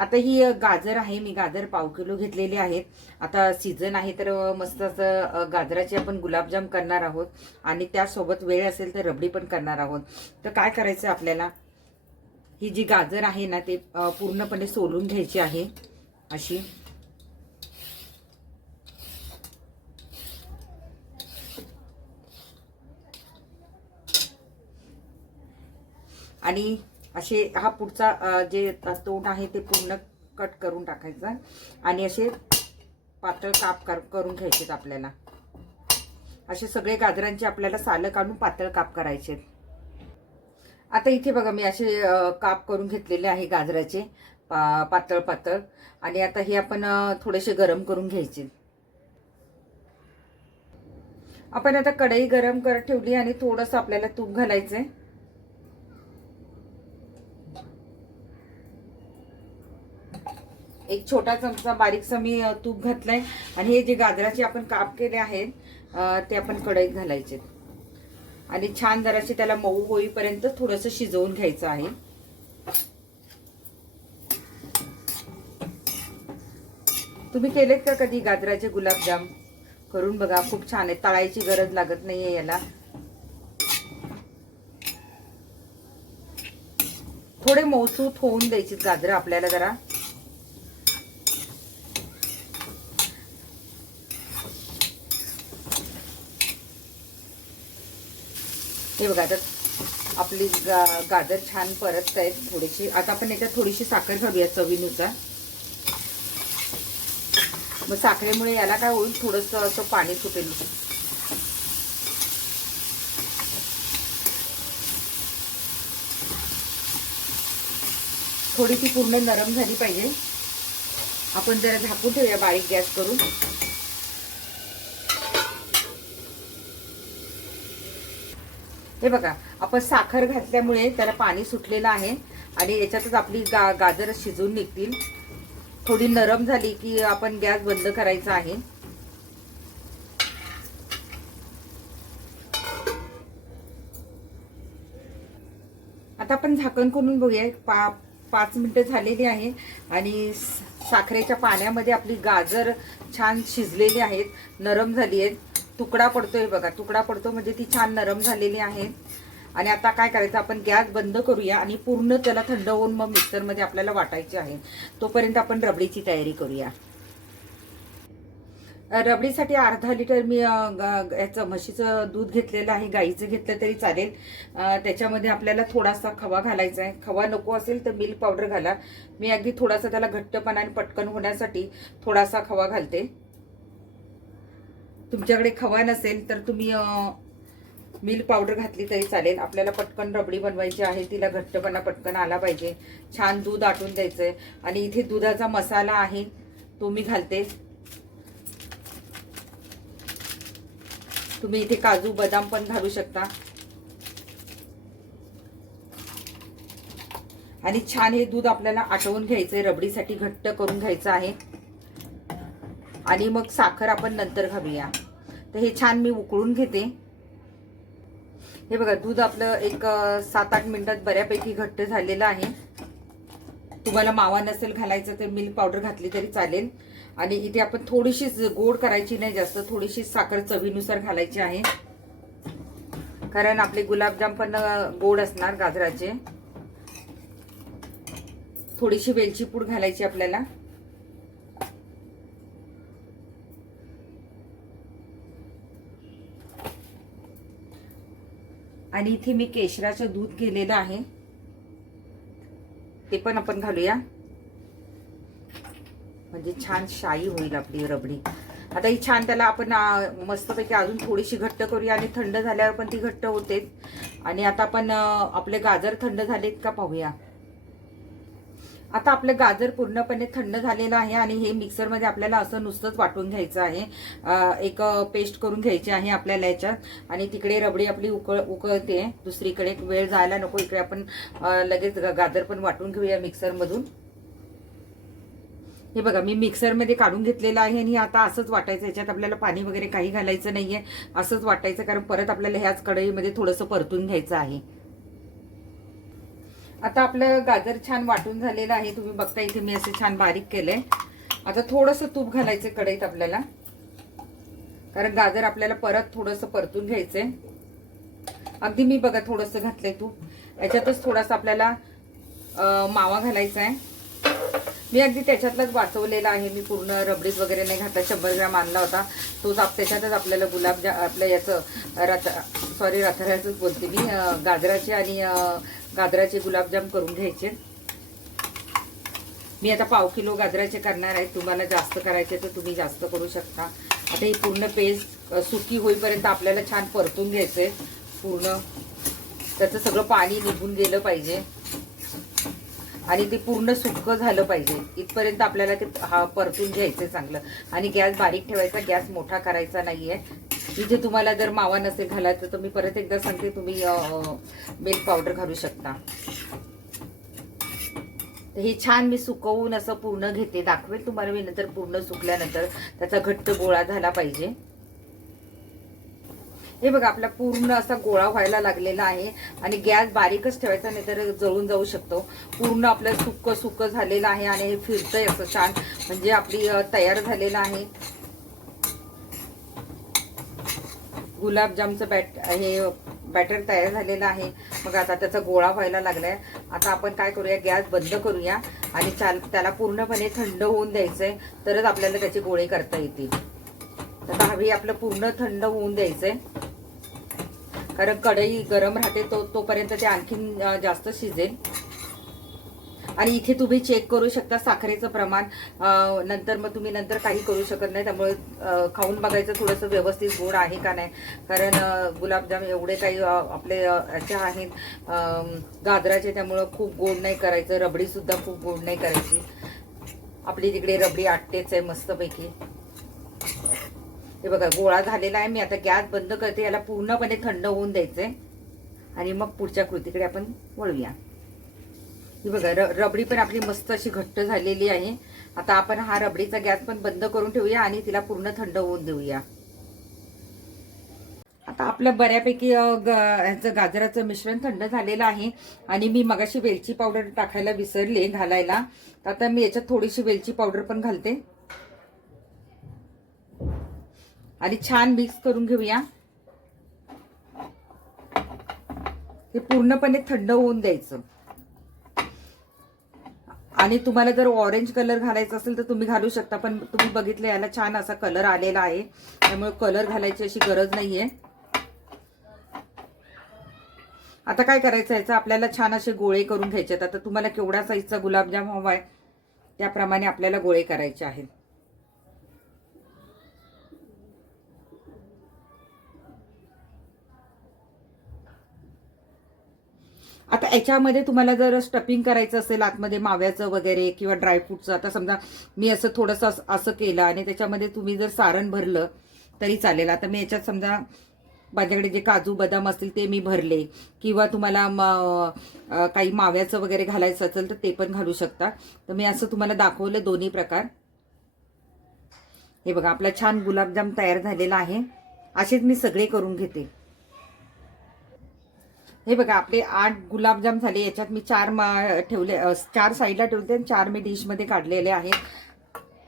आता ही गाजर आहे, मी गाजर पाव किलो घेतलेली आहेत. आता सीझन आहे तर मस्त असं गाजराचे आपण गुलाबजाम करणार आहोत आणि त्यासोबत वेळ असेल तर रबडी पण करणार आहोत. तर काय करायचं आपल्याला, ही जी गाजर आहे ना ते पूर्णपणे सोलून घ्यायची आहे अशी. आणि असे हा पुढचा जे तोंड आहे ते पूर्ण कट करून टाकायचा आणि असे पातळ काप करून घ्यायचे आपल्याला. असे सगळे गाजरांचे आपल्याला सालं काढून पातळ काप करायचे. आता इथे बघा मी असे काप करून घेतलेले आहे गाजराचे पातळ पातळ. आणि आता हे आपण थोडेसे गरम करून घ्यायचे. आपण आता कढई गरम करत ठेवली आणि थोडंसं आपल्याला तूप घालायचंय. एक छोटा चमचा बारीकसा मी तूप घातलंय आणि हे जे गाजराचे आपण काप केले आहेत ते आपण कढईत घालायचे आणि छान जराशी त्याला मऊ होईपर्यंत थोडंसं शिजवून घ्यायचं आहे. तुम्ही केलेत का कधी गाजराचे गुलाबजाम? करून बघा, खूप छान आहे. तळायची गरज लागत नाहीये याला. थोडे मऊसूत होऊन द्यायची गाजरं आपल्याला जरा. हे बघा आता आपली गाजर छान परतत आहेत थोडीशी. आता आपण याच्यात थोडीशी साखर घालूया चवीनुसार. मग साखरेमुळे याला काय होईल, थोडंसं असं पाणी सुटेल. थोडी ती पूर्ण नरम झाली पाहिजे. आपण जरा झाकून ठेवूया बारीक गॅस करून. हे बघा आपण साखर घातल्यामुळे त्याला पाणी सुटलेलं आहे आणि याच्यातच आपली गाजर शिजून निघतील. थोडी नरम झाली की आपण गॅस बंद करायचा आहे. आता आपण झाकण करून बघूया. 5 मिनिटं झालेली आहे आणि साखरेच्या पाण्यामध्ये आपली गाजर छान शिजलेली आहेत, नरम झाली आहेत. तुकडा पडतोय बघा, तुकडा पडतो म्हणजे ती छान नरम झालेली आहे. आणि आता काय करायचं, आपण गॅस बंद करूया आणि पूर्ण त्याला थंड होऊन मग मिक्सरमध्ये आपल्याला वाटायचे आहे. तोपर्यंत आपण रबडीची तयारी करूया. रबडीसाठी अर्धा लिटर मी याचं म्हशीचं दूध घेतलेलं आहे, गाईचं घेतलं तरी चालेल. त्याच्यामध्ये आपल्याला थोडासा खवा घालायचा आहे. खवा नको असेल तर मिल्क पावडर घाला. मी अगदी थोडासा त्याला घट्टपणा आणि पटकन होण्यासाठी थोडासा खवा घालते. तुमच्याकडे खवा नसेल तर तुम्ही मिल्क पावडर घातली तरी चालेल. आपल्याला पटकन रबडी बनवायची आहे, तिला घट्टपणा पटकन आला पाहिजे. छान दूध आटून द्यायचंय आणि इथे दुधाचा मसाला आहे तो मी घालते. तुम्ही इथे काजू बदाम पण घालू शकता. आणि छान हे दूध आपल्याला आटवून घ्यायचंय, रबडीसाठी घट्ट करून घ्यायचं आहे. आणि मग साखर आपण नंतर घालूया. तर हे छान मी उकळून घेते. हे बघा दूध आपलं एक 7-8 मिनिटात बऱ्यापैकी घट्ट झालेलं आहे. तुम्हाला मावा नसेल घालायचं तर मिल्क पावडर घातली तरी चालेल. आणि इथे आपण थोडीशी गोड करायची नाही जास्त, थोडीशी साखर चवीनुसार घालायची आहे, कारण आपले गुलाबजाम पण गोड असणार गाजराचे. थोडीशी वेलची पूड घालायची आपल्याला. आणि इथे मी केशराचं दूध केलेलं आहे ते पण आपण घालूया, म्हणजे छान शाई होईल आपली रबडी. आता ही छान त्याला आपण मस्तपैकी अजून थोडीशी घट्ट करूया आणि थंड झाल्यावर पण ती घट्ट होते. आणि आता आपण आपले गाजर थंड झालेत का पाहूया. आता आपलं गाजर पूर्णपणे थंड झालेलं आहे आणि हे मिक्सरमध्ये आपल्याला असं नुसतंच वाटून घ्यायचं आहे. एक पेस्ट करून घ्यायची आहे आपल्याला याच्यात. आणि तिकडे रबडी आपली उकळते, दुसरीकडे वेळ जायला नको. इकडे आपण लगेच गाजर पण वाटून घेऊया मिक्सरमधून. हे बघा मी मिक्सरमध्ये काढून घेतलेलं आहे आणि आता असंच वाटायचं. याच्यात आपल्याला पाणी वगैरे काही घालायचं नाहीये, असंच वाटायचं, कारण परत आपल्याला ह्याच कढईमध्ये थोडंसं परतून घ्यायचं आहे. आता आपलं गाजर छान वाटून झालेलं आहे. तुम्ही बघता इथे मी असे छान बारीक केलंय. आता थोडंसं तूप घालायचं कढईत आपल्याला, कारण गाजर आपल्याला परत थोडंसं परतून घ्यायचंय. अगदी मी बघा थोडंसं घातलंय तूप. याच्यातच थोडासा आपल्याला मावा घालायचा आहे. मी अगदी त्याच्यातलाच वाचवलेला आहे. मी पूर्ण रबडीत वगैरे नाही घातला. 100 ग्रॅम आणला होता तोच. त्याच्यातच आपल्याला आपलं याचं रताळ्याचंच बोलते मी, गाजराचे आणि गाजराचे गुलाबजाम करून घ्यायचे. मी आता 1/2 किलो गाजराचे करणार आहे. तुम्हाला जास्त करायचे तर तुम्ही जास्त करू शकता. आता ही पूर्ण पेस्ट सुकी होईपर्यंत आपल्याला छान परतून घ्यायचंय. पूर्ण त्याचं सगळं पाणी निघून गेलं पाहिजे आणि ते पूर्ण सुक्क झालं पाहिजे. इथपर्यंत आपल्याला ते परतून घ्यायचं चांगलं. आणि गॅस बारीक ठेवायचा, गॅस मोठा करायचा नाहीये. इथे तुम्हाला जर मावा नसेल घालायचं तर मी परत एकदा सांगते, तुम्ही मिल्क पावडर घालू शकता. तर हे छान मी सुकवून असं पूर्ण घेते. दाखवेल तुम्हाला मी नंतर पूर्ण सुकल्यानंतर. त्याचा घट्ट गोळा झाला पाहिजे. हे बघा आपला पूर्ण असा गोळा व्हायला लागलेला आहे. आणि गॅस बारीकच ठेवायचा, नाहीतर जळून जाऊ शकतो. पूर्ण आपलं सुक्क झालेलं आहे आणि हे फिरतंय असं छान. म्हणजे आपली तयार झालेलं आहे गुलाबजामचं बॅटर तयार झालेलं आहे. मग आता त्याचा गोळा व्हायला लागलाय. आता आपण काय करूया, गॅस बंद करूया आणि त्याला पूर्णपणे थंड होऊन द्यायचंय, तरच आपल्याला त्याचे गोळे करता येतील. आता हवी आपलं पूर्ण थंड होऊन द्यायचंय, कारण कढई गरम राहते तोपर्यंत ते आणखीन जास्त शिजेल. आणि इथे तुम्ही चेक करू शकता साखरेचं प्रमाण. नंतर मग तुम्ही नंतर काही करू शकत नाही. त्यामुळे खाऊन बघायचं थोडंसं व्यवस्थित गोड आहे का नाही. कारण गुलाबजाम एवढे काही आपले याचे आहेत गाजराचे, त्यामुळं खूप गोड नाही करायचं. रबडी सुद्धा खूप गोड नाही करायची. आपली तिकडे रबडी आटतेच आहे मस्तपैकी. हे बघा गोळा झालेला आहे. मी आता गॅस बंद करते. याला पूर्णपणे थंड होऊन द्यायचंय आणि मग पुढच्या कृतीकडे आपण वळूया. ही बघा रबडी पण आपली मस्त अशी घट्ट झालेली आहे. आता आपण हा रबडीचा गॅस पण बंद करून ठेवूया आणि तिला पूर्ण थंड होऊन देऊया. आता आपलं बऱ्यापैकी ह्याचं गाजराचं मिश्रण थंड झालेलं आहे. आणि मी मगाशी वेलची पावडर टाकायला विसरले घालायला. आता मी याच्यात थोडीशी वेलची पावडर पण घालते आणि छान मिक्स करून घेऊया. हे पूर्णपणे थंड होऊन द्यायचं. आणि तुम्हाला जर ऑरेंज कलर घालायचा असेल तर तुम्ही घालू शकता, पण तुम्ही बघितलं याला छान असा कलर आलेला आहे, त्यामुळे कलर घालायची अशी गरज नाहीये. आता काय करायचं, याचा आपल्याला छान असे गोळे करून घ्यायचे. आता तुम्हाला केवढा साईजचा गुलाबजाम हवाय त्याप्रमाणे आपल्याला गोळे करायचे आहेत. आता याच्यामध्ये तुम्हाला जर स्टफिंग करायचं असेल आतमध्ये माव्याचं वगैरे किंवा ड्रायफ्रूटचं, आता समजा मी असं थोडंसं असं केलं आणि त्याच्यामध्ये तुम्ही जर सारण भरलं तरी चालेल. आता मी याच्यात समजा माझ्याकडे जे काजू बदाम असतील ते मी भरले, किंवा तुम्हाला काही माव्याचं वगैरे घालायचं असेल तर ते पण घालू शकता. तर मी असं तुम्हाला दाखवलं दोन्ही प्रकार. हे बघा आपला छान गुलाबजाम तयार झालेला आहे. असेच मी सगळे करून घेते. हे बघा आपले 8 गुलाबजाम झाले. याच्यात मी 4 ठेवले, 4 साईडला ठेवले आणि 4 मी डिशमध्ये काढलेले आहेत.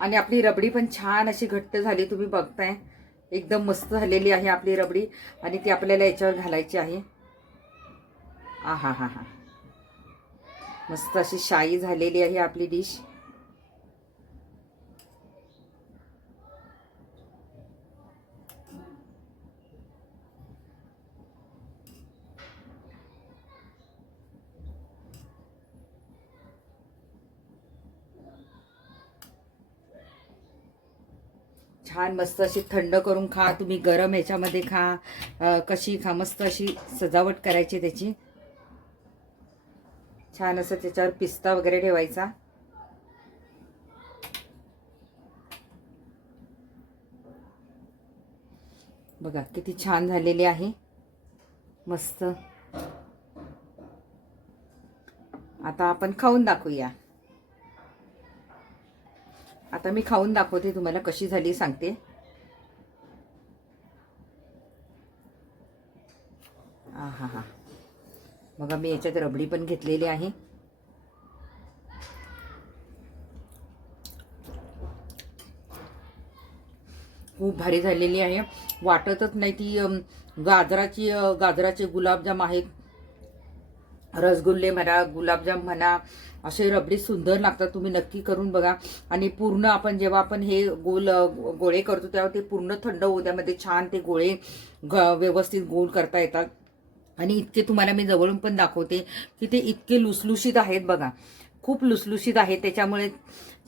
आणि आपली रबडी पण छान अशी घट्ट झाली, तुम्ही बघताय एकदम मस्त झालेली आहे आपली रबडी. आणि ती आपल्याला याच्यावर घालायची आहे. आहा हा हा, मस्त अशी शाई झालेली आहे आपली डिश. छान मस्त अशी थंड करून खा तुम्ही, गरम ह्याच्यामध्ये खा, कशी खा. मस्त अशी सजावट करायची त्याची. छान असं त्याच्यावर पिस्ता वगैरे ठेवायचा. बघा किती छान झालेली आहे, मस्त. आता आपण खाऊन दाखवूया. आता मी खाऊन दाखवते तुम्हाला कशी झाली सांगते. आहा हा, बघा बघा मी याच्यात रबडी पण घेतलेली आहे. खूप भारी झालेली आहे. वाटतच नाही ती गाजराचे गुलाबजाम आहेत. रसगुल्ले म्हणा, गुलाबजाम म्हणा, असे रबडी सुंदर लागतात. तुम्ही नक्की करून बघा. आणि पूर्ण आपण जेव्हा आपण हे गोळे करतो तेव्हा ते पूर्ण थंड होऊ द्यामध्ये छान ते गोळे व्यवस्थित गोल करता येतात. आणि इतके तुम्हाला मी जवळून पण दाखवते की ते इतके लुसलुशीत आहेत बघा, खूप लुसलुशीत आहे. त्याच्यामुळे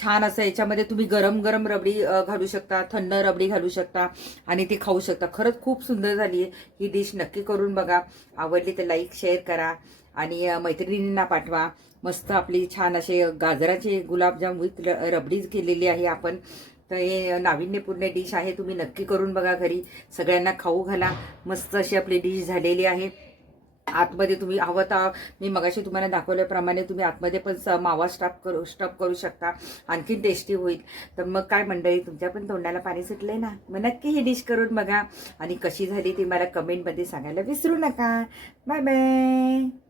छान असं याच्यामध्ये तुम्ही गरम गरम रबडी घालू शकता, थंड रबडी घालू शकता आणि ते खाऊ शकता. खरंच खूप सुंदर झाली आहे ही डिश. नक्की करून बघा. आवडली तर लाईक शेअर करा आणि मैत्रिणींना पाठवा. मस्त आपली छान असे गाजराचे गुलाबजाम विथ रबडीज केलेली आहे आपण. तर हे नाविन्यपूर्ण डिश आहे. तुम्ही नक्की करून बघा घरी. सगळ्यांना खाऊ घाला. मस्त अशी आपली डिश झालेली आहे. आतमध्ये तुम्ही हवं तर मी मगाशी तुम्हाला दाखवल्याप्रमाणे तुम्ही आतमध्ये पण मावा स्टफ करू शकता. आणखी टेस्टी होईल. तर मग काय मंडळी, तुमच्या पण तोंडाला पाणी सुटलंय ना? मग नक्की ही डिश करून बघा आणि कशी झाली ती मला कमेंटमध्ये सांगायला विसरू नका. Bye bye.